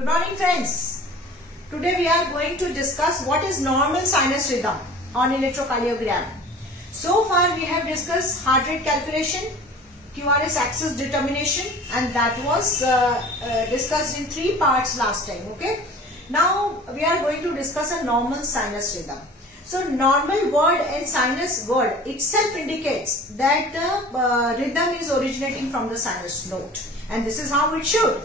Good morning friends. Today we are going to discuss what is normal sinus rhythm on electrocardiogram. So far we have discussed heart rate calculation, QRS axis determination, and that was discussed in 3 parts last time. Okay. Now we are going to discuss a normal sinus rhythm. So normal word and sinus word itself indicates that the rhythm is originating from the sinus node, and this is how it should.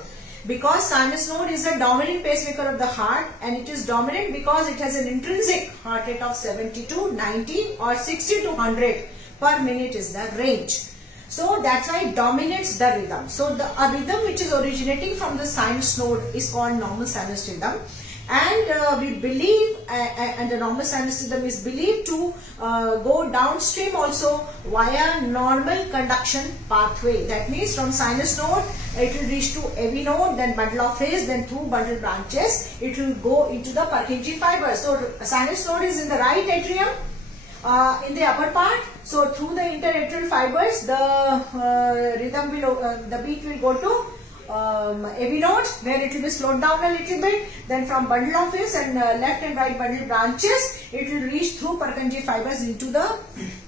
Because sinus node is a dominant pacemaker of the heart, and it is dominant because it has an intrinsic heart rate of 70 to 90 or 60 to 100 per minute is the range. So that's why it dominates the rhythm. So a rhythm which is originating from the sinus node is called normal sinus rhythm. And we believe, and the normal sinus rhythm is believed to go downstream also via normal conduction pathway. That means from sinus node it will reach to AV node, then bundle of his, then through bundle branches it will go into the Purkinje fiber. So sinus node is in the right atrium, in the upper part. So through the interatrial fibers the rhythm will, the beat will go to AV node, where it will be slowed down a little bit. Then from bundle of his and left and right bundle branches, it will reach through Purkinje fibers into the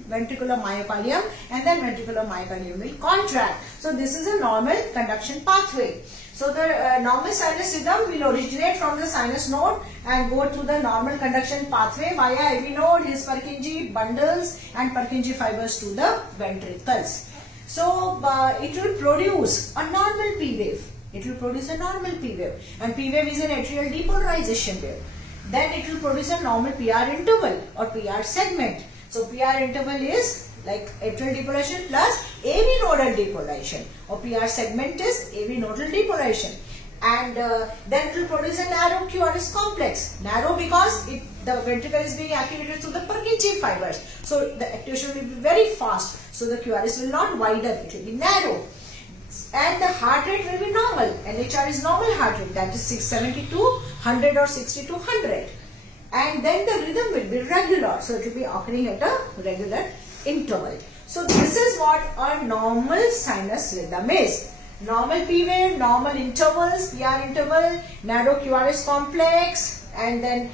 ventricular myocardium, and then ventricular myocardium will contract. So this is a normal conduction pathway. So the normal sinus rhythm will originate from the sinus node and go through the normal conduction pathway via AV node, his Purkinje bundles and Purkinje fibers to the ventricles. So it will produce a normal P wave. It will produce a normal P wave, and P wave is an atrial depolarization wave. Then it will produce a normal PR interval or PR segment. So PR interval is like atrial depolarization plus AV nodal depolarization, or PR segment is AV nodal depolarization. And then it will produce a narrow QRS complex. Narrow because the ventricle is being activated through the Purkinje fibers. So the activation will be very fast. So the QRS will not widen, it will be narrow. And the heart rate will be normal. NHR is normal heart rate, that is 670 to 100 or 60 to 100. And then the rhythm will be regular. So it will be occurring at a regular interval. So this is what a normal sinus rhythm is. Normal P wave, normal intervals, PR interval, narrow QRS complex, and then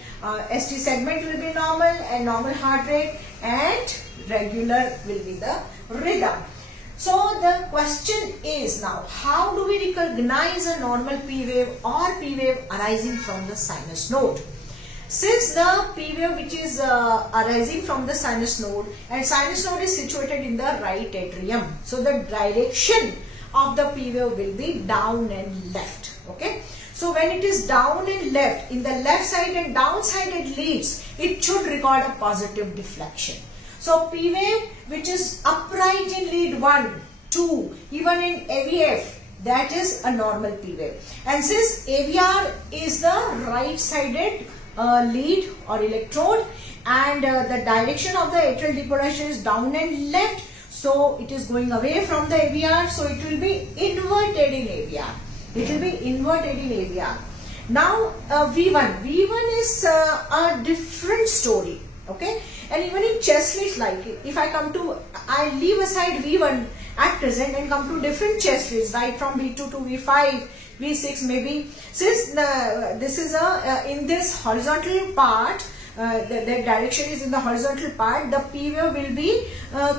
ST segment will be normal, and normal heart rate, and regular will be the rhythm. So the question is now, how do we recognize a normal P wave or P wave arising from the sinus node? Since the P wave which is arising from the sinus node, and sinus node is situated in the right atrium, so the direction of the P wave will be down and left. Okay. So when it is down and left, in the left side and down sided leads, it should record a positive deflection. So P wave which is upright in lead 1, 2, even in AVF, that is a normal P wave. And since AVR is the right sided lead or electrode, and the direction of the atrial depolarization is down and left, so it is going away from the AVR, so it will be inverted in AVR. It will be inverted in AVR. Now V1 is a different story. Okay, and even in chest leads, like if I leave aside V1 at present and come to different chest leads, right from V2 to V5, V6 maybe. Since this is in this horizontal part, the direction is in the horizontal part, the P wave will be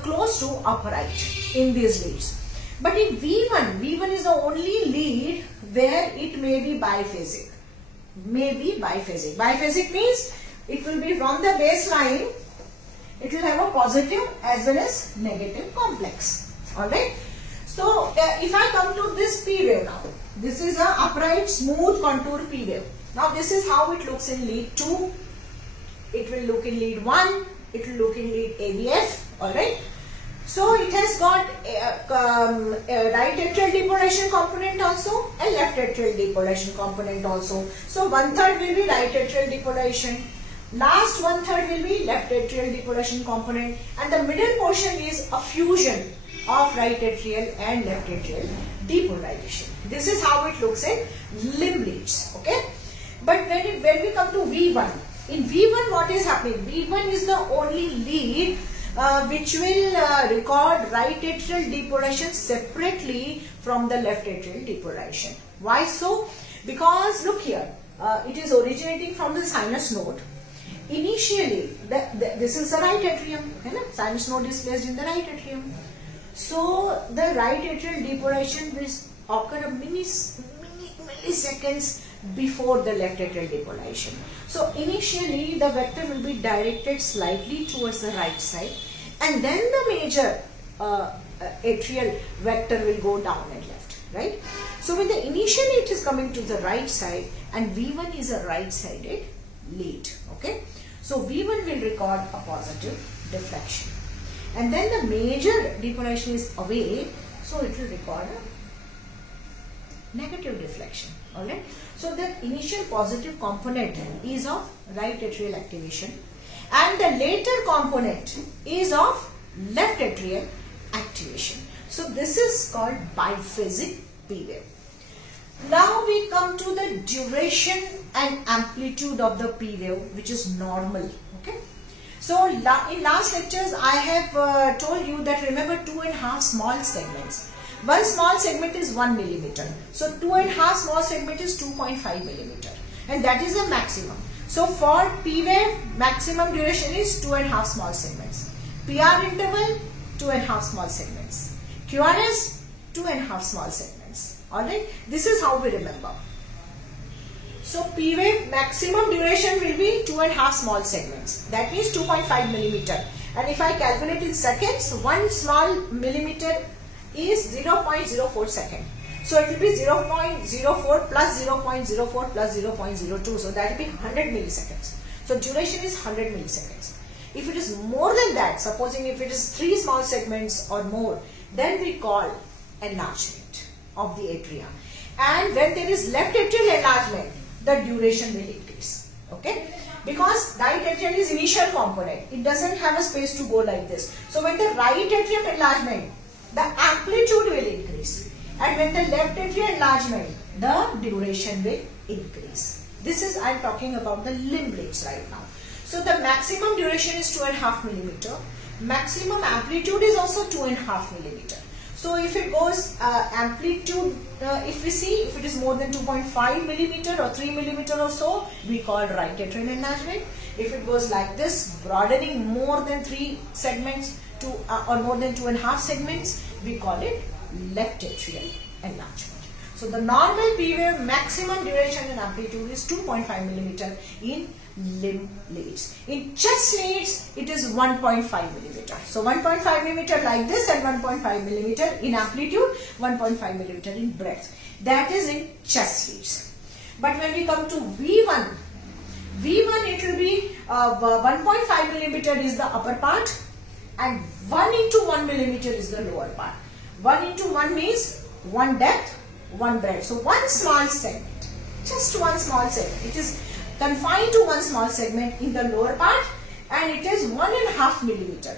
close to upright in these leads. But in V1 is the only lead where it may be biphasic. Biphasic means it will be from the baseline, it will have a positive as well as negative complex. Alright. So if I come to this P wave now, this is an upright smooth contour P wave. Now this is how it looks in lead 2. It will look in lead 1, it will look in lead AVF, alright. So it has got a right atrial depolarization component also, and left atrial depolarization component also. So 1/3 will be right atrial depolarization, last 1/3 will be left atrial depolarization component, and the middle portion is a fusion of right atrial and left atrial depolarization. This is how it looks in limb leads, okay. But when we come to V1, in V1 what is happening? V1 is the only lead which will record right atrial depolarization separately from the left atrial depolarization. Why so? Because look here, it is originating from the sinus node. Initially, this is the right atrium. Sinus node is placed in the right atrium. So the right atrial depolarization will occur a milliseconds before the left atrial depolarization. So initially the vector will be directed slightly towards the right side, and then the major atrial vector will go down and left, right? So when the initially it is coming to the right side, and V1 is a right-sided lead, okay? So V1 will record a positive deflection, and then the major depolarization is away, so it will record a negative deflection, alright? So the initial positive component is of right atrial activation, and the later component is of left atrial activation. So this is called biphasic P wave. Now we come to the duration and amplitude of the P wave, which is normal, okay? So in last lectures I have told you that remember 2.5 small segments. One small segment is 1 millimeter. So 2.5 small segment is 2.5 millimeter, and that is a maximum. So for P wave, maximum duration is 2.5 small segments. PR interval, 2.5 small segments. QRS, 2.5 small segments. Alright, this is how we remember. So P wave maximum duration will be 2.5 small segments. That means 2.5 millimeter. And if I calculate in seconds, 1 small millimeter is 0.04 second. So it will be 0.04 plus 0.04 plus 0.02. So that will be 100 milliseconds. So duration is 100 milliseconds. If it is more than that, supposing if it is 3 small segments or more, then we call enlargement of the atria. And when there is left atrial enlargement, the duration will increase. Okay? Because right atrial is initial component. It doesn't have a space to go like this. So when the right atrium enlargement, the amplitude will increase. And when the left atrial enlargement, the duration will increase. This is, I am talking about the limb leads right now. So the maximum duration is 2.5 millimeter. Maximum amplitude is also 2.5 millimeter. So if it goes amplitude, if we see if it is more than 2.5 millimeter or 3 millimeter or so, we call right atrial enlargement. If it goes like this, broadening more than 3 segments to or more than 2.5 segments, we call it left atrial enlargement. So the normal P wave maximum duration and amplitude is 2.5 millimeter in limb leads. In chest leads, it is 1.5 millimeter. So 1.5 millimeter like this and 1.5 millimeter in amplitude, 1.5 millimeter in breadth. That is in chest leads. But when we come to V1 it will be 1.5 millimeter is the upper part, and 1 into 1 millimeter is the lower part. 1 into 1 means 1 depth, 1 breadth. So 1 small segment, just 1 small segment. It is confined to 1 small segment in the lower part, and it is 1.5 millimeter.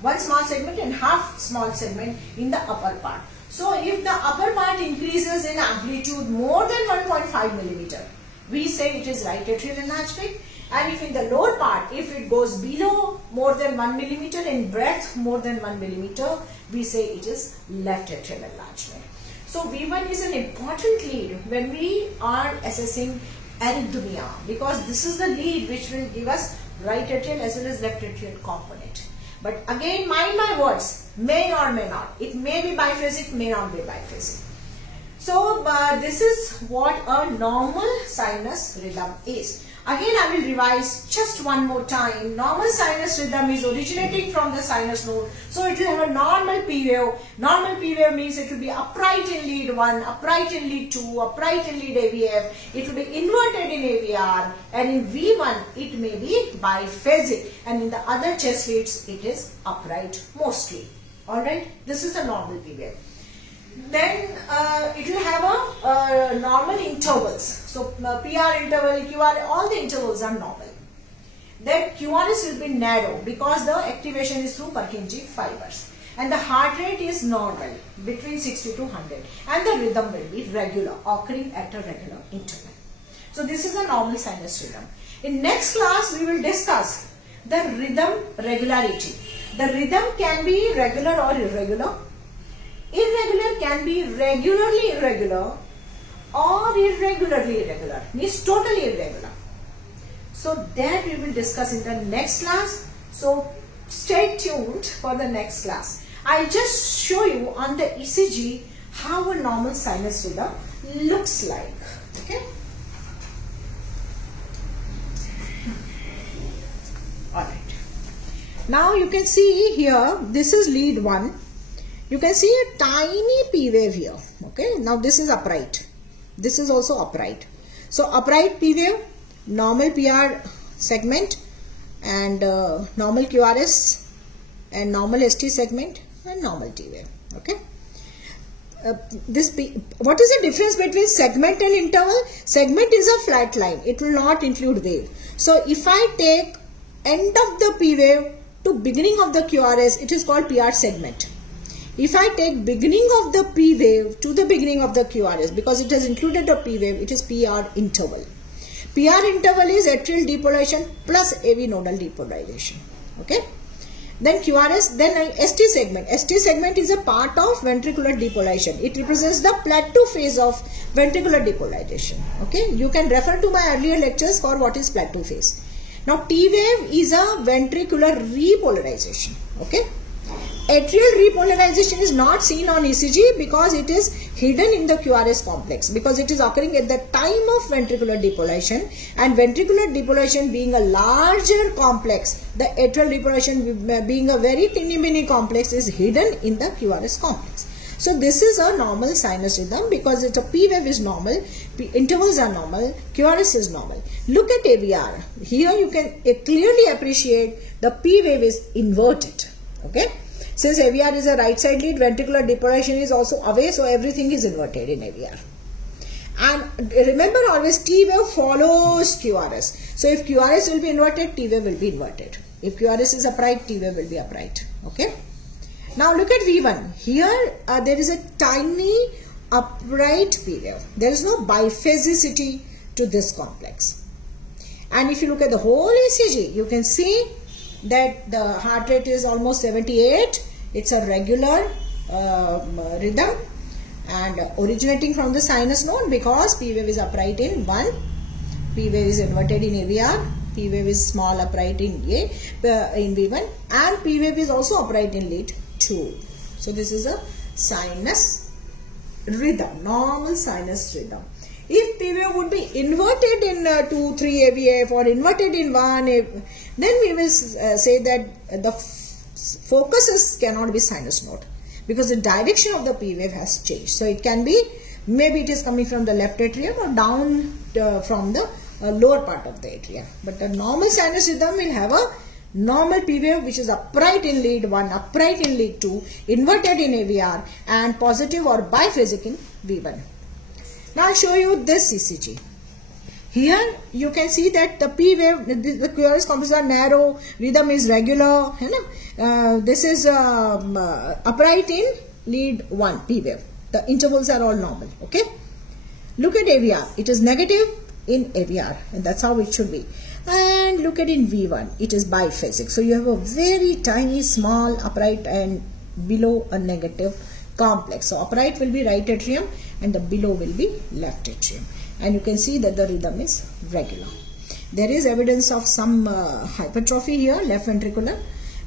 1 small segment and half small segment in the upper part. So if the upper part increases in amplitude more than 1.5 millimeter, we say it is right atrial enlargement. And if in the lower part, if it goes below more than 1 millimeter in breadth more than 1 millimeter, we say it is left atrial enlargement. So V1 is an important lead when we are assessing arrhythmia, because this is the lead which will give us right atrial as well as left atrial component. But again, mind my words, may or may not. It may be biphasic, may not be biphasic. So this is what a normal sinus rhythm is. Again, I will revise just one more time. Normal sinus rhythm is originating from the sinus node. So it will have a normal P wave. Normal P wave means it will be upright in lead 1, upright in lead 2, upright in lead AVF. It will be inverted in AVR. And in V1, it may be biphasic. And in the other chest leads, it is upright mostly. Alright, this is a normal P wave. Then it will have a normal intervals. So PR interval, QR, all the intervals are normal. Then QRS will be narrow because the activation is through Purkinje fibers. And the heart rate is normal between 60 to 100. And the rhythm will be regular, occurring at a regular interval. So this is a normal sinus rhythm. In next class, we will discuss the rhythm regularity. The rhythm can be regular or irregular. Irregular can be regularly irregular, or irregularly irregular, means totally irregular. So that we will discuss in the next class. So stay tuned for the next class. I'll just show you on the ECG how a normal sinus rhythm looks like. Okay. Alright. Now you can see here, this is lead 1. You can see a tiny P wave here. Okay. Now this is upright. This is also upright. So upright P wave, normal PR segment, and normal QRS, and normal ST segment, and normal T wave. Okay. What is the difference between segment and interval? Segment is a flat line. It will not include wave. So if I take end of the P wave to beginning of the QRS, it is called PR segment. If I take beginning of the P wave to the beginning of the QRS, because it has included a P wave, it is PR interval. PR interval is atrial depolarization plus AV nodal depolarization. Okay. Then QRS, then ST segment. ST segment is a part of ventricular depolarization. It represents the plateau phase of ventricular depolarization. Okay. You can refer to my earlier lectures for what is plateau phase. Now T wave is a ventricular repolarization. Okay. Atrial repolarization is not seen on ECG because it is hidden in the QRS complex, because it is occurring at the time of ventricular depolarization, and ventricular depolarization being a larger complex, the atrial repolarization being a very teeny complex is hidden in the QRS complex. So this is a normal sinus rhythm because it's a P wave is normal, intervals are normal, QRS is normal. Look at AVR. Here you can clearly appreciate the P wave is inverted. Okay. Since AVR is a right side lead, ventricular depolarization is also away, so everything is inverted in AVR. And remember always T wave follows QRS. So if QRS will be inverted, T wave will be inverted. If QRS is upright, T wave will be upright. Okay. Now look at V1. Here there is a tiny upright P wave. There is no biphasicity to this complex. And if you look at the whole ECG, you can see that the heart rate is almost 78. It's a regular rhythm and originating from the sinus node, because P wave is upright in 1, P wave is inverted in AVR, P wave is small upright in V1, and P wave is also upright in lead 2. So this is a sinus rhythm, normal sinus rhythm. If P wave would be inverted in 2, 3 AVF or inverted in 1, then we will say that the focus cannot be sinus node, because the direction of the P wave has changed. So it can be, maybe it is coming from the left atrium or down from the lower part of the atrium. But the normal sinus rhythm will have a normal P wave which is upright in lead 1, upright in lead 2, inverted in AVR, and positive or biphasic in V1. Now I'll show you this ECG. Here you can see that the P wave, the QRS complex are narrow, rhythm is regular. This is upright in lead 1 P wave. The intervals are all normal. Okay. Look at AVR. It is negative in AVR, and that's how it should be. And look at in V1. It is biphasic. So you have a very tiny, small upright and below a negative complex. So upright will be right atrium and the below will be left atrium. And you can see that the rhythm is regular. There is evidence of some hypertrophy here, left ventricular,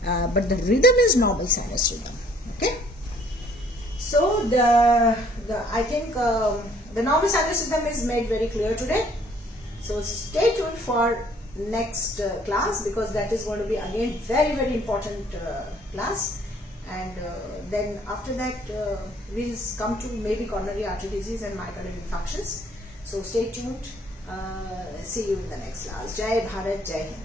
but the rhythm is normal sinus rhythm. Okay. So I think the normal sinus rhythm is made very clear today. So stay tuned for next class, because that is going to be again very important class. And then after that we'll come to maybe coronary artery disease and myocardial infarctions. So stay tuned. See you in the next class. Jai Bharat, Jai Hind.